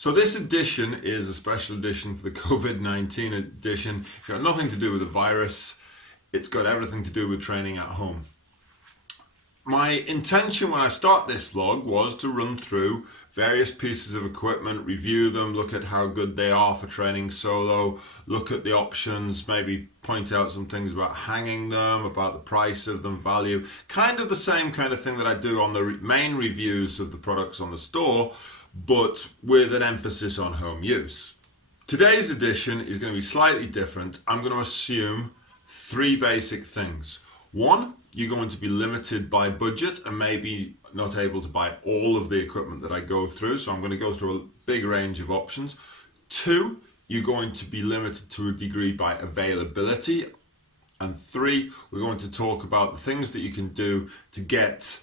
So this edition is a special edition for the COVID-19 edition. It's got nothing to do with the virus. It's got everything to do with training at home. My intention when I start this vlog was to run through various pieces of equipment, review them, look at how good they are for training solo, look at the options, maybe point out some things about hanging them, about the price of them, value, kind of the same kind of thing that I do on the main reviews of the products on the store, but with an emphasis on home use. Today's edition is going to be slightly different. I'm going to assume three basic things. One, you're going to be limited by budget and maybe not able to buy all of the equipment that I go through, so I'm going to go through a big range of options. Two, you're going to be limited to a degree by availability. And three, we're going to talk about the things that you can do to get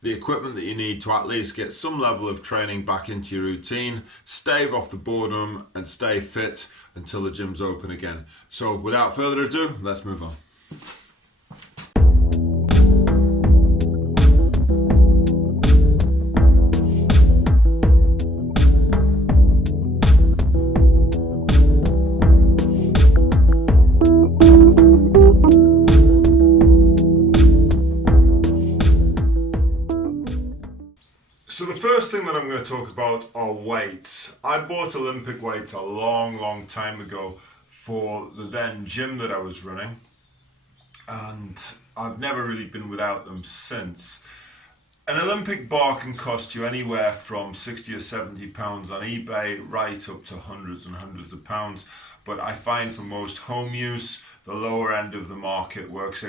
the equipment that you need to at least get some level of training back into your routine, stave off the boredom and stay fit until the gym's open again. So without further ado, let's move on. So the first thing that I'm going to talk about are weights. I bought Olympic weights a long time ago for the then gym that I was running, and I've never really been without them since. An Olympic bar can cost you anywhere from 60 or 70 pounds on eBay right up to hundreds and hundreds of pounds, but I find for most home use the lower end of the market works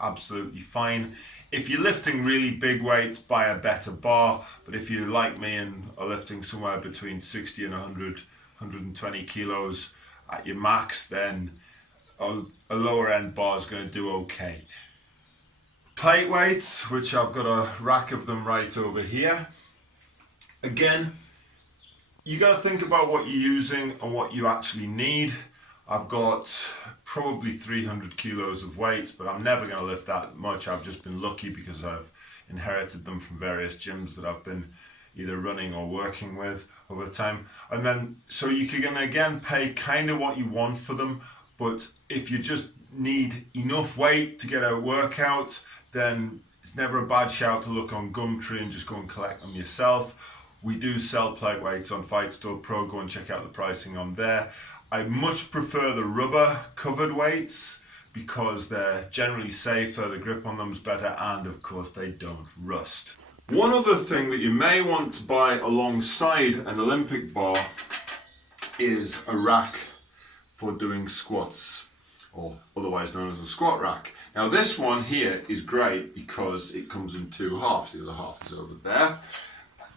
absolutely fine. If you're lifting really big weights, buy a better bar, but if you're like me and are lifting somewhere between 60 and 100, 120 kilos at your max, then a lower end bar is going to do okay. Plate weights, which I've got a rack of them right over here. Again, you got to think about what you're using and what you actually need. I've got probably 300 kilos of weights, but I'm never going to lift that much. I've just been lucky because I've inherited them from various gyms that I've been either running or working with over time. And then, so you can again pay kind of what you want for them, but if you just need enough weight to get a workout, then it's never a bad shout to look on Gumtree and just go and collect them yourself. We do sell plate weights on Fight Store Pro. Go and check out the pricing on there. I much prefer the rubber covered weights because they're generally safer, the grip on them is better, and of course they don't rust. One other thing that you may want to buy alongside an Olympic bar is a rack for doing squats, or otherwise known as a squat rack. Now this one here is great because it comes in two halves. The other half is over there.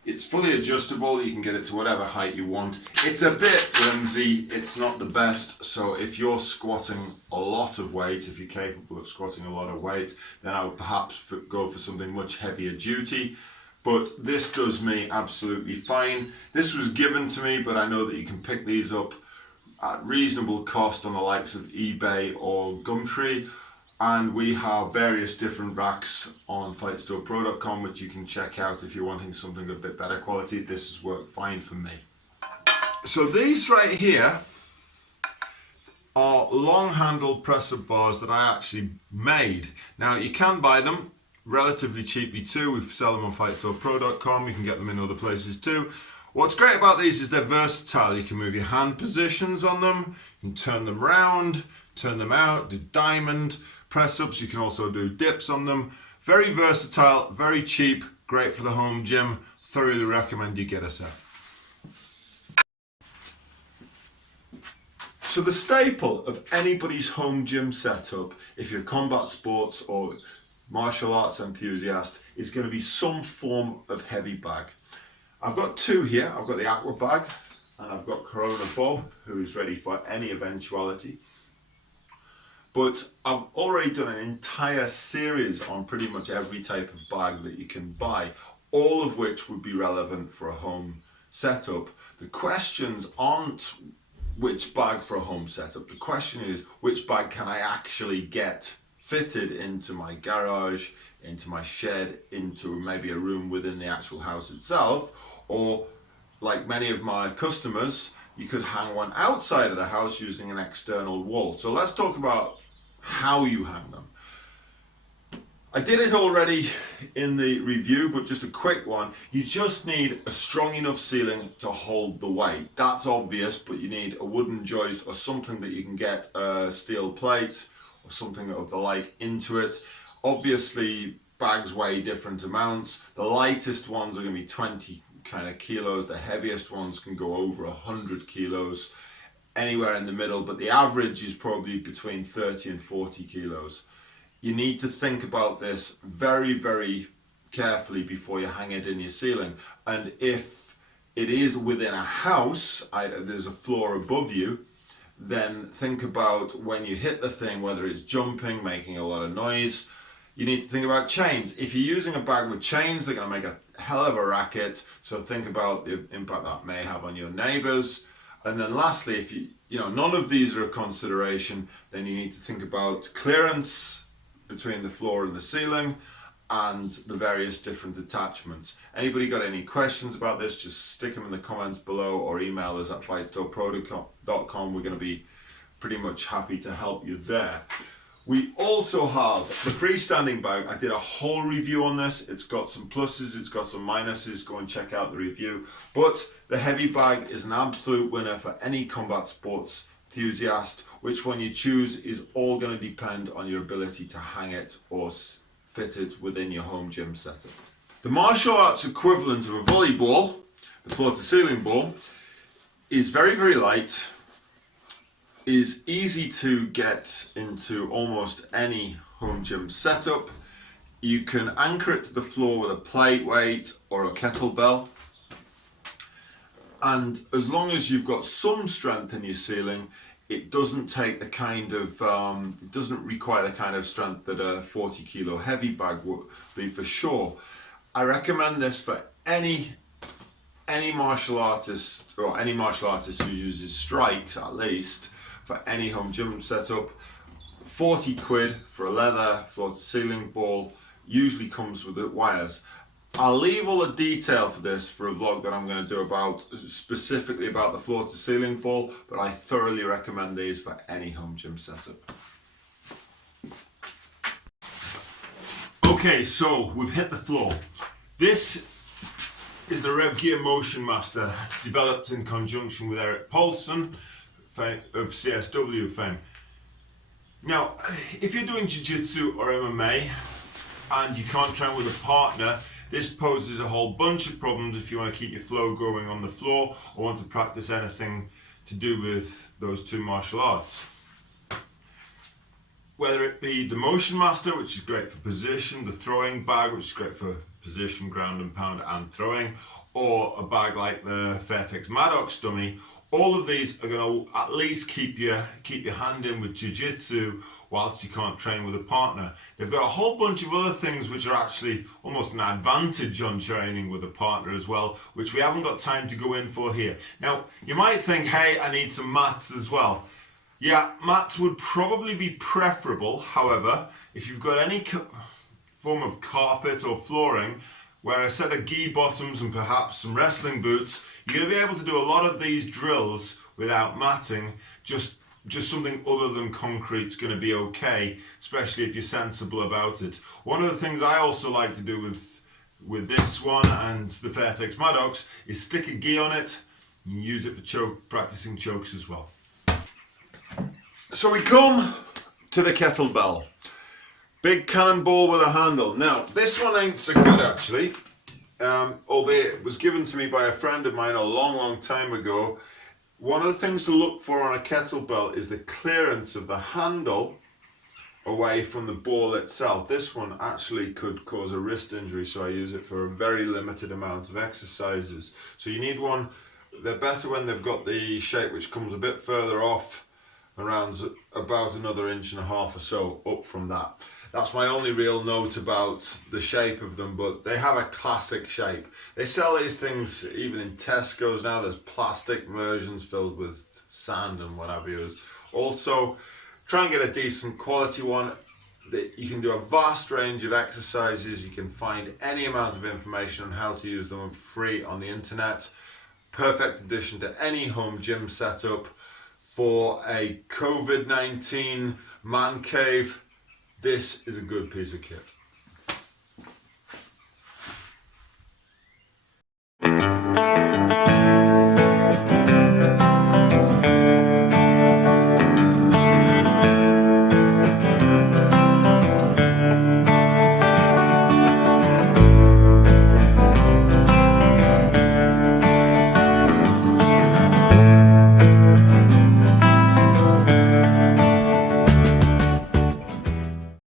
It's fully adjustable, you can get it to whatever height you want. It's a bit flimsy, it's not the best, so if you're squatting a lot of weight, if you're capable of squatting a lot of weight, then I would perhaps go for something much heavier duty. But this does me absolutely fine. This was given to me, but I know that you can pick these up at reasonable cost on the likes of eBay or Gumtree. And we have various different racks on fightstorepro.com which you can check out if you're wanting something a bit better quality. This has worked fine for me. So these right here are long handled press-up bars that I actually made. Now you can buy them relatively cheaply too. We sell them on fightstorepro.com. You can get them in other places too. What's great about these is they're versatile. You can move your hand positions on them, you can turn them around, turn them out, do diamond press-ups. You can also do dips on them. Very versatile, very cheap, great for the home gym. Thoroughly recommend you get a set. So the staple of anybody's home gym setup, if you're a combat sports or martial arts enthusiast, is going to be some form of heavy bag. I've got two here. I've got the Aqua bag and I've got Corona Bob, who is ready for any eventuality. But I've already done an entire series on pretty much every type of bag that you can buy, all of which would be relevant for a home setup. The questions aren't which bag for a home setup. The question is, which bag can I actually get fitted into my garage, into my shed, into maybe a room within the actual house itself, or like many of my customers, you could hang one outside of the house using an external wall. So let's talk about how you hang them. I did it already in the review, but just a quick one. You just need a strong enough ceiling to hold the weight. That's obvious, but you need a wooden joist or something that you can get a steel plate or something of the like into it. Obviously, bags weigh different amounts. The lightest ones are going to be 20 kind of kilos. The heaviest ones can go over 100 kilos, anywhere in the middle, but the average is probably between 30 and 40 kilos. You need to think about this very, very carefully before you hang it in your ceiling. And if it is within a house, there's a floor above you, then think about when you hit the thing, whether it's jumping, making a lot of noise. You need to think about chains. If you're using a bag with chains, they're going to make a hell of a racket. So think about the impact that may have on your neighbors. And then lastly, if you know none of these are a consideration, then you need to think about clearance between the floor and the ceiling and the various different attachments. Anybody got any questions about this, just stick them in the comments below or email us at fightstolepro.com. We're going to be pretty much happy to help you there. We also have the freestanding bag. I did a whole review on this. It's got some pluses, it's got some minuses. Go and check out the review. But the heavy bag is an absolute winner for any combat sports enthusiast. Which one you choose is all going to depend on your ability to hang it or fit it within your home gym setup. The martial arts equivalent of a volleyball, the floor to ceiling ball, is very, very light, is easy to get into almost any home gym setup. You can anchor it to the floor with a plate weight or a kettlebell. And as long as you've got some strength in your ceiling, it doesn't take the kind of, it doesn't require the kind of strength that a 40 kilo heavy bag would be for sure. I recommend this for any martial artist, or any martial artist who uses strikes at least, for any home gym setup. 40 quid for a leather floor to ceiling ball, usually comes with the wires. I'll leave all the detail for this for a vlog that I'm going to do about specifically about the floor to ceiling ball, but I thoroughly recommend these for any home gym setup. Okay, so we've hit the floor. This is the Rev Gear Motion Master, developed in conjunction with Eric Paulson of CSW fame. Now, if you're doing jiu-jitsu or MMA and you can't train with a partner, this poses a whole bunch of problems if you want to keep your flow going on the floor or want to practice anything to do with those two martial arts. Whether it be the Motion Master, which is great for position, the throwing bag, which is great for position, ground and pound and throwing, or a bag like the Fairtex Maddox dummy, all of these are going to at least keep your hand in with jiu-jitsu whilst you can't train with a partner. They've got a whole bunch of other things which are actually almost an advantage on training with a partner as well, which we haven't got time to go in for here. Now, you might think, hey, I need some mats as well. Yeah, mats would probably be preferable. However, if you've got any form of carpet or flooring, where a set of gi bottoms and perhaps some wrestling boots, you're going to be able to do a lot of these drills without matting. Just something other than concrete's going to be okay, especially if you're sensible about it. One of the things I also like to do with this one and the Fairtex Maddox is stick a gi on it and use it for practicing chokes as well. So we come to the kettlebell. Big cannonball with a handle. Now, this one ain't so good actually, albeit it was given to me by a friend of mine a long, long time ago. One of the things to look for on a kettlebell is the clearance of the handle away from the ball itself. This one actually could cause a wrist injury, so I use it for a very limited amount of exercises. So you need one, they're better when they've got the shape which comes a bit further off, around about another 1.5 inches or so up from that. That's my only real note about the shape of them, but they have a classic shape. They sell these things even in Tesco's now. There's plastic versions filled with sand and what have you. Also, try and get a decent quality one. You can do a vast range of exercises. You can find any amount of information on how to use them free on the internet. perfect addition to any home gym setup. For a COVID-19 man cave, this is a good piece of kit.